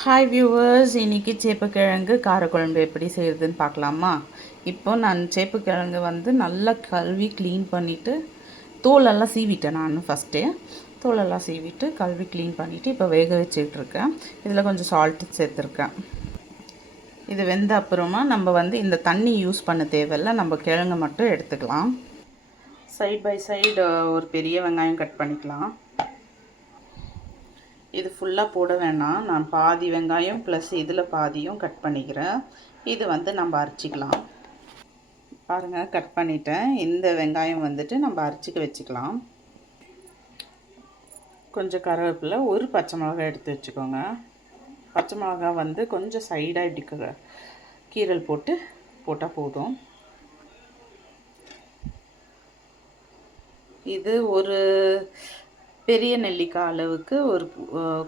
Hi viewers, இன்றைக்கி சேப்பக்கிழங்கு காரக்குழம்பு எப்படி செய்கிறதுன்னு பார்க்கலாமா? இப்போ நான் சேப்பக்கிழங்கு நல்லா கழுவி க்ளீன் பண்ணிவிட்டு தோலெல்லாம் சீவிட்டேன். நான் ஃபஸ்ட்டே தோலெல்லாம் சீவிட்டு கழுவி க்ளீன் பண்ணிவிட்டு இப்போ வேக வச்சுக்கிட்டுருக்கேன். இதில் கொஞ்சம் சால்ட்டு சேர்த்துருக்கேன். இது வெந்த அப்புறமா நம்ம இந்த தண்ணி யூஸ் பண்ண தேவையில்ல, நம்ம கிழங்கு மட்டும் எடுத்துக்கலாம். சைட் பை சைடு ஒரு பெரிய வெங்காயம் கட் பண்ணிக்கலாம். இது ஃபுல்லாக போட வேணாம், நான் பாதி வெங்காயம் ப்ளஸ் இதில் பாதியும் கட் பண்ணிக்கிறேன். இது நம்ம அரைச்சிக்கலாம். பாருங்கள், கட் பண்ணிட்டேன். இந்த வெங்காயம் நம்ம அரைச்சிக்க வச்சுக்கலாம். கொஞ்சம் கருவேப்பிலை, ஒரு பச்சை மிளகாய் எடுத்து வச்சுக்கோங்க. பச்சை மிளகாய் கொஞ்சம் சைடாக இப்படி கீரல் போட்டால் போதும். இது ஒரு பெரிய நெல்லிக்காய் அளவுக்கு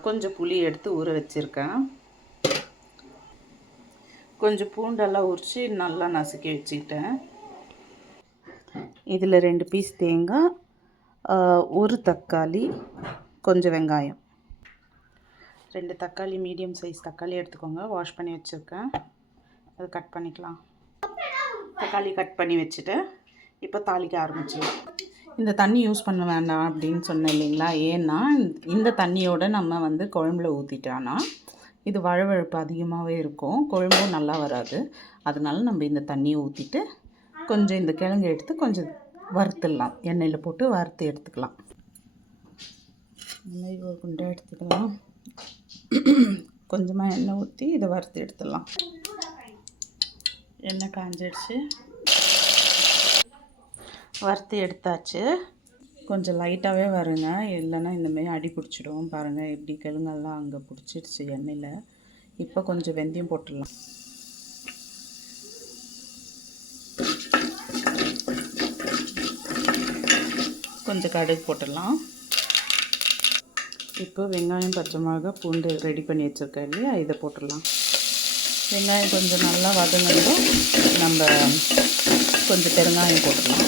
கொஞ்சம் புளி எடுத்து ஊற வச்சுருக்கேன். கொஞ்சம் பூண்டெல்லாம் உரித்து நல்லா நசுக்கி வச்சுக்கிட்டேன். இதில் 2 பீஸ் தேங்காய், ஒரு தக்காளி, கொஞ்சம் வெங்காயம். 2 தக்காளி, மீடியம் சைஸ் தக்காளி எடுத்துக்கோங்க. வாஷ் பண்ணி வச்சுருக்கேன். அது கட் பண்ணிக்கலாம். தக்காளி கட் பண்ணி வச்சுட்டு இப்போ தாளிக்க ஆரம்பிச்சிடலாம். இந்த தண்ணி யூஸ் பண்ண வேண்டாம் அப்படின்னு சொன்னேன் இல்லைங்களா? ஏன்னா இந்த தண்ணியோடு நம்ம குழம்புல ஊற்றிட்டோன்னா இது வழவழப்பு அதிகமாகவே இருக்கும், குழம்பும் நல்லா வராது. அதனால நம்ம இந்த தண்ணியை ஊற்றிட்டு கொஞ்சம் இந்த கிழங்கு எடுத்து கொஞ்சம் வறுத்துடலாம். எண்ணெயில் போட்டு வறுத்து எடுத்துக்கலாம். இந்த மாதிரி ஒரு குண்டை எடுத்துக்கலாம். கொஞ்சமாக எண்ணெய் ஊற்றி இதை வறுத்து எடுத்துடலாம். எண்ணெய் காஞ்சிடுச்சு, வறுத்து எடுத்தாச்சு. கொஞ்சம் லைட்டாகவே வருங்க, இல்லைன்னா இந்தமாரி அடி பிடிச்சிடும். பாருங்கள், எப்படி கிழங்கெல்லாம் அங்கே பிடிச்சிடுச்சு எண்ணெயில். இப்போ கொஞ்சம் வெந்தயம் போட்டுடலாம். கொஞ்சம் கடுகு போட்டுடலாம். இப்போ வெங்காயம், பச்சை மிளகாய், பூண்டு ரெடி பண்ணி வச்சுருக்கேன் இல்லையா, இதை போட்டுடலாம். வெங்காயம் கொஞ்சம் நல்லா வதங்கணும். நம்ம கொஞ்சம் பெருங்காயம் போட்டுடலாம்.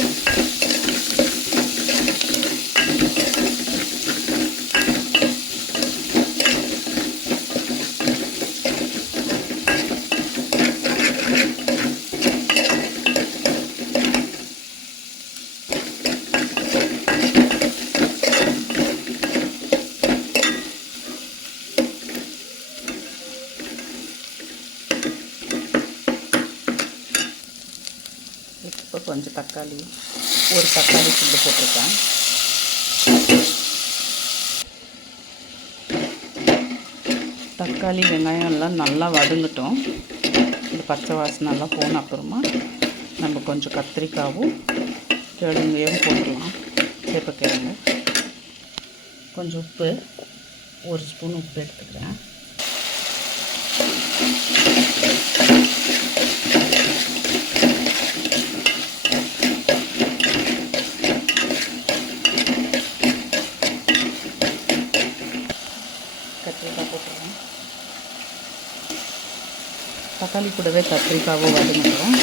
இப்போ கொஞ்சம் தக்காளி, ஒரு தக்காளி கிள்ளி போட்டிருக்கேன். தக்காளி வெங்காயம் எல்லாம் நல்லா வதங்கட்டும். இந்த பச்சை வாசனைலாம் போன அப்புறமா நம்ம கொஞ்சம் கத்திரிக்காவும் கிழங்கையும் போட்டுடலாம். சேப்பக்கிழங்கு, கொஞ்சம் உப்பு, ஒரு ஸ்பூன் உப்பு எடுத்துக்கிறேன். கத்திரிக்காய் போட்டுருவேன். தக்காளி கூடவே கத்திரிக்காவும் வதங்கிடுறோம்.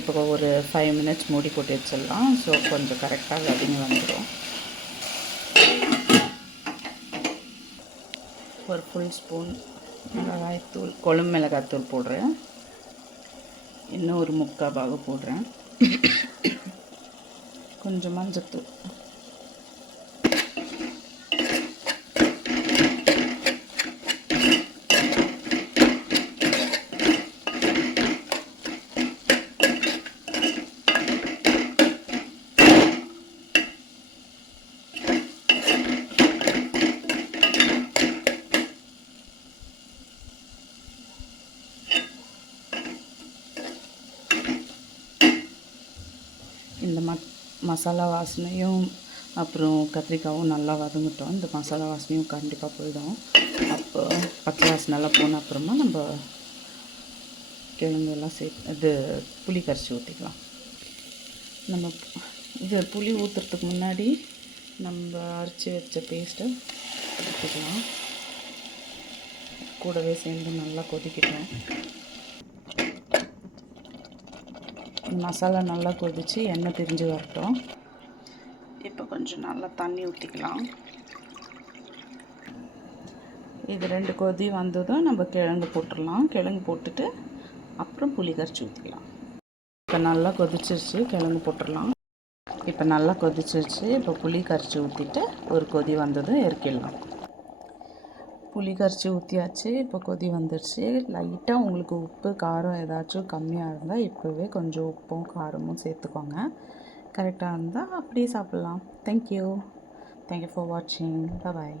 இப்போ ஒரு 5 மினிட்ஸ் மூடி போட்டு வச்சிடலாம். ஸோ கொஞ்சம் கரெக்டாக வதங்கி வந்துடும். ஒரு ஃபுல் ஸ்பூன் மிளகாய்த்தூள், கொழும்பு மிளகாய்த்தூள் போடுறேன். இன்னும் ஒரு 3/4 பாகம் போடுறேன். கொஞ்சம் மஞ்சத்தூள், இந்த மசாலா வாசனையும் அப்புறம் கத்திரிக்காயும் நல்லா வதங்கிட்டோம். இந்த மசாலா வாசனையும் கண்டிப்பாக போயிடும். அப்போ பச்சை வாசனைலாம் போன அப்புறமா நம்ம கிழங்கெல்லாம் இது புளி கரைச்சி ஊற்றிக்கலாம். நம்ம இது புளி ஊற்றுறதுக்கு முன்னாடி நம்ம அரைச்சி வச்ச பேஸ்ட்டை ஊற்றிக்கலாம். கூடவே சேர்ந்து நல்லா கொதிக்கிட்டோம். மசாலா நல்லா கொதித்து எண்ணெய் பிரிஞ்சு வரட்டும். இப்போ கொஞ்சம் நல்லா தண்ணி ஊற்றிக்கலாம். இது 2 கொதி வந்ததும் நம்ம கிழங்கு போட்டுடலாம். கிழங்கு போட்டுட்டு அப்புறம் புளி கரைச்சி ஊற்றிக்கலாம். இப்போ நல்லா கொதிச்சிருச்சு, கிழங்கு போட்டுடலாம். இப்போ நல்லா கொதிச்சிருச்சு. இப்போ புளி கரைச்சி ஊற்றிட்டு ஒரு கொதி வந்ததும் இறக்கிடலாம். புளி கரைச்சி ஊற்றியாச்சு. இப்போ கொதி வந்துடுச்சு. லைட்டாக உங்களுக்கு உப்பு காரம் ஏதாச்சும் கம்மியாக இருந்தால் இப்போவே கொஞ்சம் உப்பும் காரமும் சேர்த்துக்கோங்க. கரெக்டாக இருந்தால் அப்படியே சாப்பிட்லாம். தேங்க்யூ ஃபார் வாட்சிங். பாய்.